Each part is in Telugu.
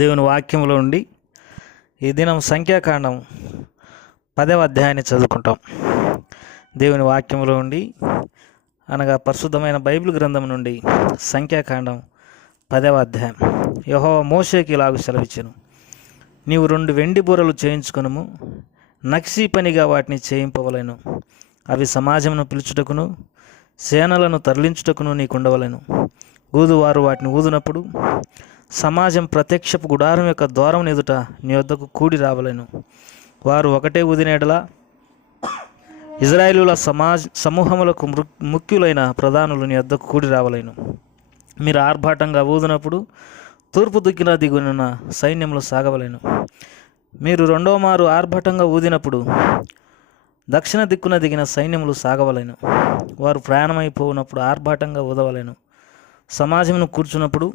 దేవుని వాక్యంలో ఉండి ఈ దినం సంఖ్యాకాండం 10వ అధ్యాయాన్ని చదువుకుంటాం. దేవుని వాక్యంలో ఉండి అనగా పరిశుద్ధమైన బైబిల్ గ్రంథం నుండి సంఖ్యాకాండం 10వ అధ్యాయం. యెహోవా మోషేకి ఇలాగు సెలవిచ్చెను, నీవు 2 వెండి బూరలు చేయించుకొనుము, నక్సీ పనిగా వాటిని చేయింపవలెను. అవి సమాజమును పిలుచుటకును సేనలను తరలించుటకును నీకుండవలెను. ఊదువారు వాటిని ఊదినప్పుడు సమాజం ప్రత్యక్షపు గుడారం యొక్క ద్వారం ఎదుట నీ వద్దకు కూడి రావలెను. వారు ఒకటే ఊదినేడలా ఇజ్రాయేలుల సమూహములకు ముఖ్యులైన ప్రధానులు నీ వద్దకు కూడి రావలెను. మీరు ఆర్భాటంగా ఊదినప్పుడు తూర్పు దిక్కున దిగున సైన్యములు సాగవలెను. మీరు 2వ మారు ఆర్భాటంగా ఊదినప్పుడు దక్షిణ దిక్కున దిగిన సైన్యములు సాగవలెను. వారు ప్రయాణమైపోయినప్పుడు ఆర్భాటంగా ఊదవలెను. సమాజమును కూర్చున్నప్పుడు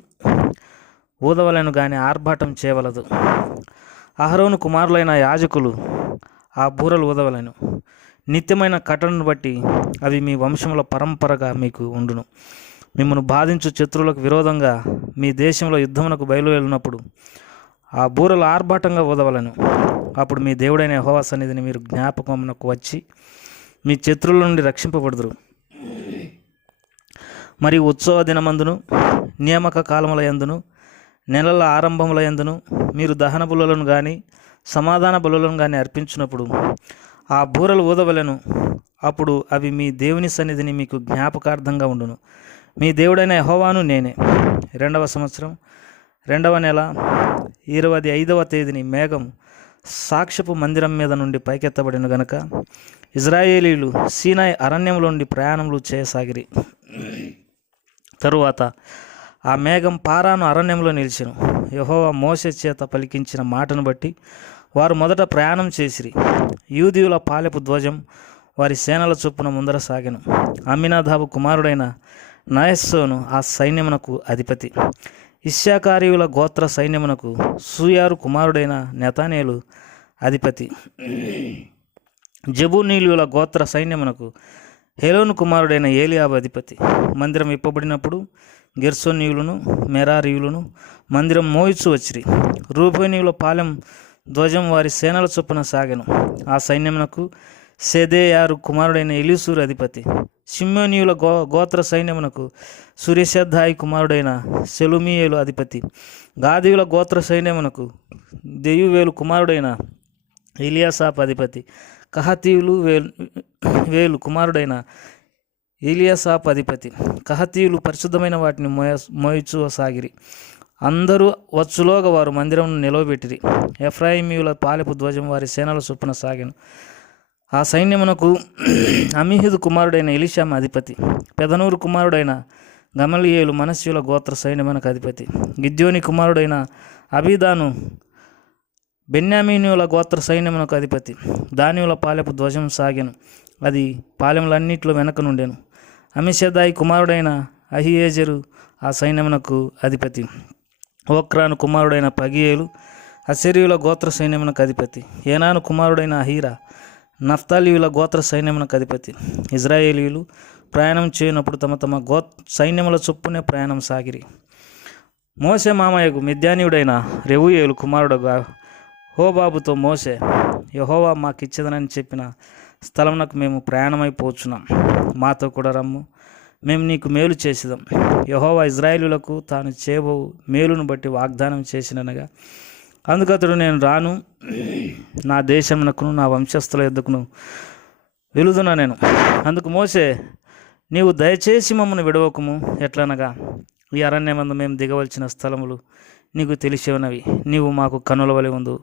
ఊదవలెను గాని ఆర్భాటం చేయవలదు. అహరోను కుమారులైన యాజకులు ఆ బూరలు ఊదవలెను. నిత్యమైన కట్టడను బట్టి అవి మీ వంశముల పరంపరగా మీకు ఉండును. మిమ్మల్ని బాధించు శత్రువులకు విరోధంగా మీ దేశంలో యుద్ధమునకు బయలువెళ్ళినప్పుడు ఆ బూరలు ఆర్భాటంగా ఊదవలెను. అప్పుడు మీ దేవుడైన యెహోవా సన్నిధిని మీరు జ్ఞాపకమునకు వచ్చి మీ శత్రువుల నుండి రక్షింపబడుదురు. మరియు ఉత్సవ దినమందును నియామక కాలముల యందును నెలల ఆరంభముల యందును మీరు దహన బలులను కానీ సమాధాన బలులను కానీ అర్పించినప్పుడు ఆ బూరలు ఊదవలెను. అప్పుడు అవి మీ దేవుని సన్నిధిని మీకు జ్ఞాపకార్థంగా ఉండును. మీ దేవుడైన యెహోవాను నేనే. 2వ సంవత్సరం 2వ నెల 25వ తేదీని మేఘం సాక్ష్యపు మందిరం మీద నుండి పైకెత్తబడిన గనుక ఇజ్రాయేలీలు సీనాయి అరణ్యంలో నుండి ప్రయాణములు చేయసాగిరి. తరువాత ఆ మేఘం పారాను అరణ్యంలో నిలిచెను. యెహోవా మోషే చేత పలికించిన మాటను బట్టి వారు మొదట ప్రయాణం చేసిరి. యూదీయుల పాలెపు ధ్వజం వారి సేనల చొప్పున ముందర సాగెను. అమ్మినాదాబు కుమారుడైన నయస్సోను ఆ సైన్యమునకు అధిపతి. ఇశ్శాకారీయుల గోత్ర సైన్యమునకు సూయారు కుమారుడైన నెతనేలు అధిపతి. జబూనీయుల గోత్ర సైన్యమునకు హెలోను కుమారుడైన ఏలియాబు అధిపతి. మందిరం ఇప్పబడినప్పుడు గెర్సోనీయులను మెరారీయులను మందిరం మోయిచు వచ్చిరి. రూబేనీయుల పాలెం ధ్వజం వారి సేనల చొప్పున సాగెను. ఆ సైన్యమునకు సెదేయారు కుమారుడైన ఎలీసూరు అధిపతి. షిమ్యోనీయుల గోత్ర సైన్యమునకు సురేషద్దాయి కుమారుడైన సెలుమియేలు అధిపతి. గాదీయుల గోత్ర సైన్యమునకు దెయువేలు కుమారుడైన ఎలియాసాపు అధిపతి. కహతీయులు వేలు కుమారుడైన ఎలియాసాపు అధిపతి. కహతీయులు పరిశుద్ధమైన వాటిని మోయిచు సాగిరి. అందరూ వచ్చులోగా వారు మందిరం నిలవబెట్టిరి. ఎఫ్రాయిమీయుల పాలెపు ధ్వజం వారి సేనల చొప్పున సాగెను. ఆ సైన్యమునకు అమీహుదు కుమారుడైన ఎలీషామ అధిపతి. పెదనూరు కుమారుడైన గమలియేలు మనస్యుల గోత్ర సైన్యమునకు అధిపతి. గిద్యోని కుమారుడైన అబీదాను బెన్యామీనుల గోత్ర సైన్యమునకు అధిపతి. దానియుల పాలెపు ధ్వజం సాగెను. అది పాలెములన్నింటిలో వెనక నుండెను. అమిషదాయి కుమారుడైన అహియేజరు ఆ సైన్యమునకు అధిపతి. ఓక్రాను కుమారుడైన పగియేలు అసెరీయుల గోత్ర సైన్యమునకు అధిపతి. ఏనాను కుమారుడైన అహీరా నఫ్తాలీయుల గోత్ర సైన్యమునకు అధిపతి. ఇజ్రాయేలీయులు ప్రయాణం చేయనప్పుడు తమ తమ సైన్యముల చొప్పునే ప్రయాణం సాగిరి. మోసే మామయ్యకు మిద్యానీయుడైన రెవుయేలు కుమారుడుగా హోబాబుతో మోసే, యెహోవా మాకిచ్చేదనని చెప్పిన స్థలమునకు మేము ప్రయాణమైపోచున్నాం, మాతో కూడా రమ్ము, మేము నీకు మేలు చేసిదాం. యెహోవా ఇజ్రాయేలులకు తాను చేయబో మేలును బట్టి వాగ్దానం చేసిననగా అందుకతడు నేను రాను, నా దేశమునకును నా వంశస్థుల యొద్దకును వెలుదునా నేను. అందుకు మోసే, నీవు దయచేసి మమ్మను విడవకము, ఎట్లనగా ఈ అరణ్యమందు మేము దిగవలసిన స్థలములు నీకు తెలిసి ఉన్నవి. నీవు మాకు కనుల వలె ఉండు,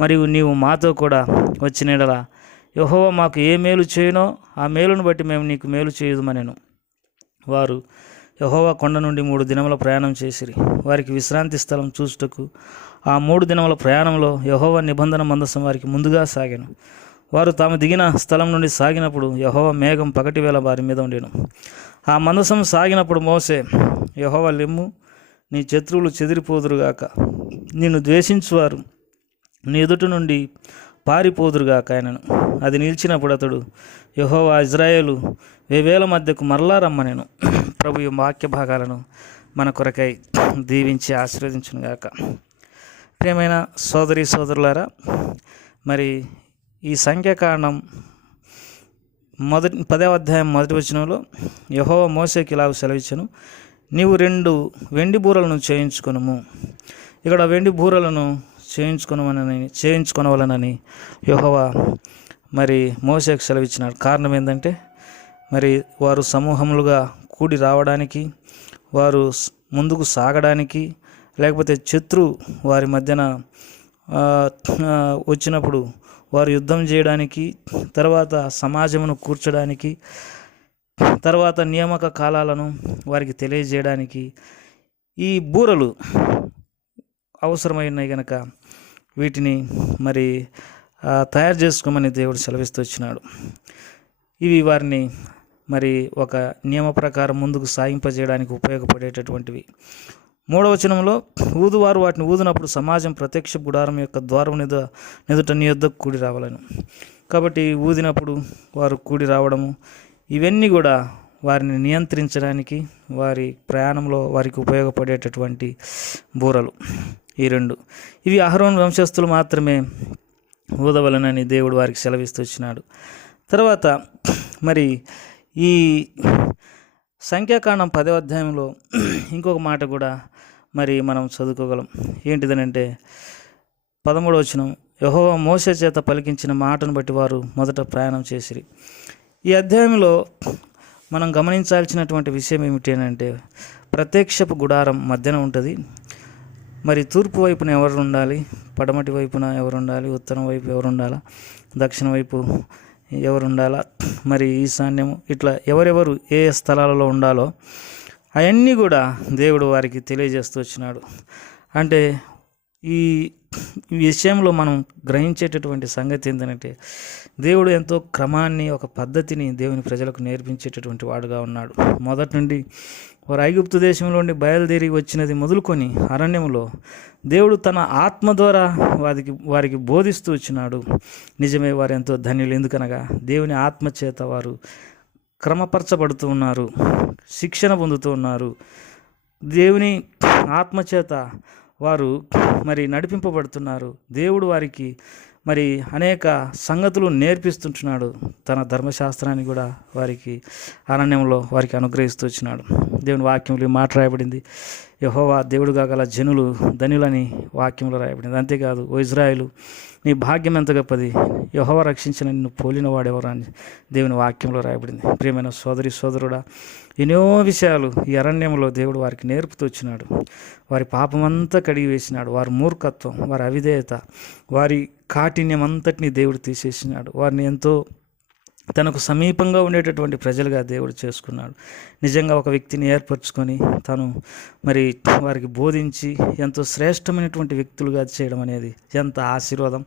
మరియు నీవు మాతో కూడా వచ్చినడలా యెహోవా మాకు ఏ మేలు చేయనో ఆ మేలును బట్టి మేము నీకు మేలు చేయుదుమనెను. వారు యెహోవా కొండ నుండి 3 దినముల ప్రయాణం చేసిరి. వారికి విశ్రాంతి స్థలం చూచుటకు ఆ 3 దినముల ప్రయాణంలో యెహోవా నిబంధన మందసం వారికి ముందుగా సాగెను. వారు తాము దిగిన స్థలం నుండి సాగినప్పుడు యెహోవా మేఘం పగటి వేళ వారి మీద ఉండెను. ఆ మందసం సాగినప్పుడు మోసే, యెహోవా లెమ్ము, నీ శత్రువులు చెదిరిపోదురుగాక, నిన్ను ద్వేషించువారు నీ ఎదుట నుండి పారిపోదురుగాక ఆయనను. అది నిలిచినప్పుడు అతడు, యెహోవా ఇజ్రాయేలు వేవేల మధ్యకు మరలా రమ్మనెను. ప్రభు ఈ వాక్య భాగాలను మన కొరకై దీవించి ఆశీర్వదించునుగాక. ప్రియమైన సోదరి సోదరులారా, మరి ఈ సంఖ్యాకాండం 10వ అధ్యాయం 1వ వచనంలో యెహోవా మోషేకి ఇలాగ సెలవిచ్చెను, నీవు 2 వెండి బూరలను చేయించుకొనుము. ఇక్కడ వెండి బూరలను చేయించుకొనవలనని యెహోవా మరి మోషేకి సెలవిచ్చినాడు. కారణం ఏంటంటే, మరి వారు సమూహములుగా కూడి రావడానికి, వారు ముందుకు సాగడానికి, లేకపోతే వారి మధ్యన వచ్చినప్పుడు వారు యుద్ధం చేయడానికి, తర్వాత సమాజమును కూర్చడానికి, తర్వాత నియామక కాలాలను వారికి తెలియజేయడానికి ఈ బూరలు అవసరమైనాయి కనుక వీటిని మరి తయారు చేసుకోమని దేవుడు సెలవిస్తూ వచ్చినాడు. ఇవి వారిని మరి ఒక నియమ ప్రకారం ముందుకు సాగింపజేయడానికి ఉపయోగపడేటటువంటివి. 3వ వచనంలో ఊదువారు వాటిని ఊదినప్పుడు సమాజం ప్రత్యక్ష గుడారం యొక్క ద్వారం ఎదుట నీ యొద్దకు కూడి రావాలను. కాబట్టి ఊదినప్పుడు వారు కూడి రావడము, ఇవన్నీ కూడా వారిని నియంత్రించడానికి, వారి ప్రయాణంలో వారికి ఉపయోగపడేటటువంటి బూరలు ఈ 2. ఇవి అహరోను వంశస్థులు మాత్రమే ఊదవలనని దేవుడు వారికి సెలవిస్తూ వచ్చినాడు. తర్వాత మరి ఈ సంఖ్యాకాండం 10వ అధ్యాయంలో ఇంకొక మాట కూడా మరి మనం చదువుకోగలం. ఏంటిదనంటే 13వ వచనం, యెహోవా మోషే చేత పలికించిన మాటను బట్టి వారు మొదట ప్రయాణం చేసిరి. ఈ అధ్యాయంలో మనం గమనించాల్సినటువంటి విషయం ఏమిటి అంటే, ప్రత్యక్షపు గుడారం మధ్యన ఉంటుంది. మరి తూర్పు వైపున ఎవరు ఉండాలి, పడమటి వైపున ఎవరు ఉండాలి, ఉత్తరం వైపు ఎవరు ఉండాలా, దక్షిణ వైపు ఎవరు ఉండాలా, మరి ఈశాన్యము, ఇట్లా ఎవరెవరు ఏ స్థలాలలో ఉండాలో అవన్నీ కూడా దేవుడు వారికి తెలియజేస్తూ వచ్చినాడు. అంటే ఈ విషయంలో మనం గ్రహించేటటువంటి సంగతి ఏంటంటే, దేవుడు ఎంతో క్రమాన్ని, ఒక పద్ధతిని దేవుని ప్రజలకు నేర్పించేటటువంటి వాడుగా ఉన్నాడు. మొదటి నుండి వారు ఐగుప్తు దేశంలో నుండి బయలుదేరి వచ్చినది మొదలుకొని అరణ్యంలో దేవుడు తన ఆత్మ ద్వారా వారికి బోధిస్తూ వచ్చినాడు. నిజమే, వారు ఎంతో ధన్యులు. ఎందుకనగా దేవుని ఆత్మ చేత వారు క్రమపరచబడుతూ ఉన్నారు, శిక్షణ పొందుతూ ఉన్నారు. దేవుని ఆత్మ చేత వారు మరి నడిపింపబడుతున్నారు. దేవుడు వారికి మరి అనేక సంగతులు నేర్పిస్తుంటున్నాడు. తన ధర్మశాస్త్రాన్ని కూడా వారికి అరణ్యంలో వారికి అనుగ్రహిస్తూ వచ్చినాడు. దేవుని వాక్యంలో మాట రాయబడింది, యెహోవా దేవుడుగా గల జనులు ధన్యులని వాక్యంలో రాయబడింది. అంతేకాదు, ఓ ఇజ్రాయేలు, నీ భాగ్యం ఎంత గొప్పది, యెహోవా రక్షించిన నిన్ను పోలిన వాడెవరు అని దేవుని వాక్యంలో రాయబడింది. ప్రియమైన సోదరి సోదరుడా, ఎన్నో విషయాలు ఈ అరణ్యంలో దేవుడు వారికి నేర్పుతూ వచ్చినాడు. వారి పాపమంతా కడిగి వేసినాడు. వారి మూర్ఖత్వం, వారి అవిధేయత, వారి కాఠిన్యం అంతటినీ దేవుడు తీసేసినాడు. వారిని ఎంతో తనకు సమీపంగా ఉండేటటువంటి ప్రజలుగా దేవుడు చేసుకున్నాడు. నిజంగా ఒక వ్యక్తిని ఏర్పరచుకొని తను మరి వారికి బోధించి ఎంతో శ్రేష్టమైనటువంటి వ్యక్తులుగా చేయడం అనేది ఎంత ఆశీర్వాదం.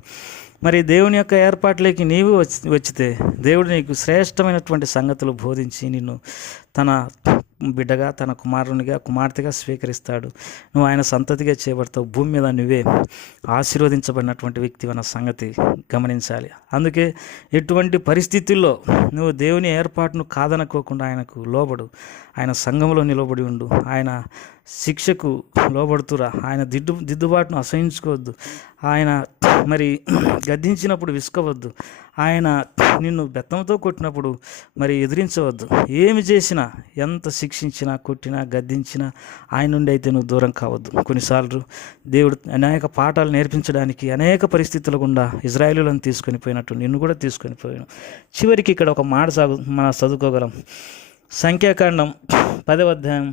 మరి దేవుని యొక్క ఏర్పాట్లోకి నీవు వచ్చితే దేవుడు నీకు శ్రేష్టమైనటువంటి సంగతులు బోధించి నిన్ను తన బిడ్డగా, తన కుమారునిగా, కుమార్తెగా స్వీకరిస్తాడు. నువ్వు ఆయన సంతతిగా చేయబడతావు. భూమి మీద నువ్వే ఆశీర్వదించబడినటువంటి వ్యక్తి అన్న సంగతి గమనించాలి. అందుకే ఎటువంటి పరిస్థితుల్లో నువ్వు దేవుని ఏర్పాటును కాదనుకోకుండా ఆయనకు లోబడు. ఆయన సంఘంలో నిలబడి ఉండు. ఆయన శిక్షకు లోబడుతురా. ఆయన దిద్దుబాటును అసహించుకోవద్దు. ఆయన మరి గద్దించినప్పుడు విసుకవద్దు. ఆయన నిన్ను బెత్తంతో కొట్టినప్పుడు మరి ఎదిరించవద్దు. ఏమి చేసినా, ఎంత శిక్షించినా, కొట్టినా, గద్దించినా ఆయన నుండి అయితే నువ్వు దూరం కావద్దు. కొన్నిసార్లు దేవుడు అనేక పాఠాలు నేర్పించడానికి అనేక పరిస్థితుల గుండా ఇజ్రాయేలులను తీసుకొని పోయినట్టు నిన్ను కూడా తీసుకొని పోయాను. చివరికి ఇక్కడ ఒక మాట మనం చదువుకోగలం. సంఖ్యాకాండం 10వ అధ్యాయం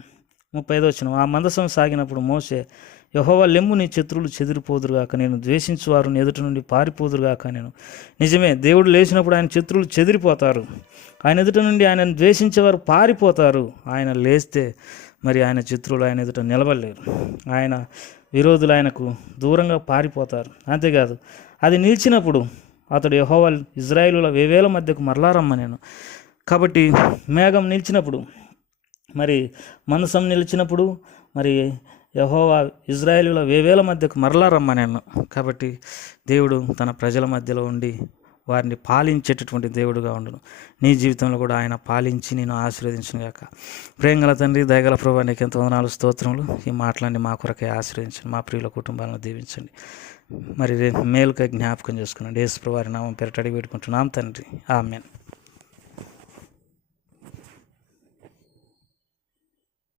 35వ వచనం, ఆ మందసం సాగినప్పుడు మోషే, యెహోవా లెమ్ము, నీ శత్రువులు చెదిరిపోదురుగాక, నేను ద్వేషించువారు నీ ఎదుట నుండి పారిపోదురుగాక. నేను నిజమే, దేవుడు లేచినప్పుడు ఆయన శత్రువులు చెదిరిపోతారు. ఆయన ఎదుట నుండి ఆయనను ద్వేషించేవారు పారిపోతారు. ఆయన లేస్తే మరి ఆయన శత్రువులు ఆయన ఎదుట నిలబడలేరు. ఆయన విరోధులు ఆయనకు దూరంగా పారిపోతారు. అంతేకాదు, అది నిలిచినప్పుడు అతడు యెహోవా ఇజ్రాయేలుల వేవేల మధ్యకు మరలా రమ్మనేను. కాబట్టి మేఘం నిలిచినప్పుడు, మరి మందసం నిలిచినప్పుడు, మరి యెహోవా ఇజ్రాయేలుల వేవేల మధ్యకు మరలా రమ్మనేను. కాబట్టి దేవుడు తన ప్రజల మధ్యలో ఉండి వారిని పాలించేటటువంటి దేవుడుగా ఉండును. నీ జీవితంలో కూడా ఆయన పాలించి నేను ఆశీర్వదించును గాక. ప్రేమగల తండ్రి, దయగల ప్రభువా, నీకు ఎంతో వందనాలు, స్తోత్రములు. ఈ మాటలన్నీ మా కొరకే ఆశీర్వదించండి. మా ప్రియుల కుటుంబాలను దీవించండి. మరి మేలుకై జ్ఞాపకం చేసుకున్నాండి. యేసు ప్రభువారి నామం పేరిట అడిగి పెట్టుకుంటున్నాం తండ్రి. ఆమేన్.